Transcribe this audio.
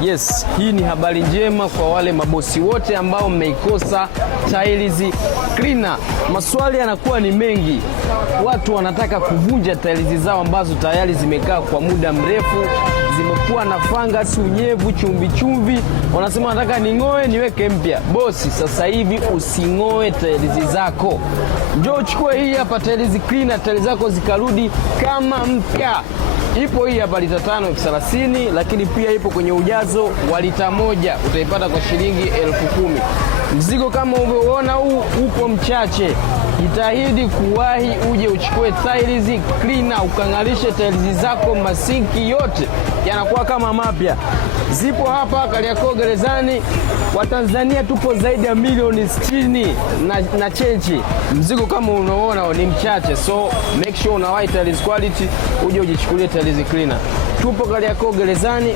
Yes, hii ni habari njema kwa wale mabosi wote ambao mmeikosa tiles cleaner. Maswali yanakuwa ni mengi. Watu wanataka kuvunja tiles zao ambazo tayari zimekaa kwa muda mrefu, zimekuwa na fungus, unyevu, chumvi. Wanasema nataka ning'oe niweke mpya. Bosi, sasa hivi using'oe tiles zako. Njoo uchukue hii hapa tiles cleaner, tiles zako zikarudi kama mpya. Ipo hii hapa lita 5 elfu 30, lakini pia ipo kwenye ujazo wa lita 1, utaipata kwa shilingi 10,000. Mzigo kama umeona huu upo mchache. Jitahidi kuwahi uje uchukue tiles cleaner, ukang'arishe tiles zako, masinki yote yanakuwa kama mapya. Zipo hapa Kariakoo Gerezani. Watanzania tupo zaidi ya milioni 60 na chenchi. Mzigo kama unaona ni mchache, so make sure unawahi tiles quality uje ujichukulie tiles cleaner. Tupo Kariakoo Gerezani.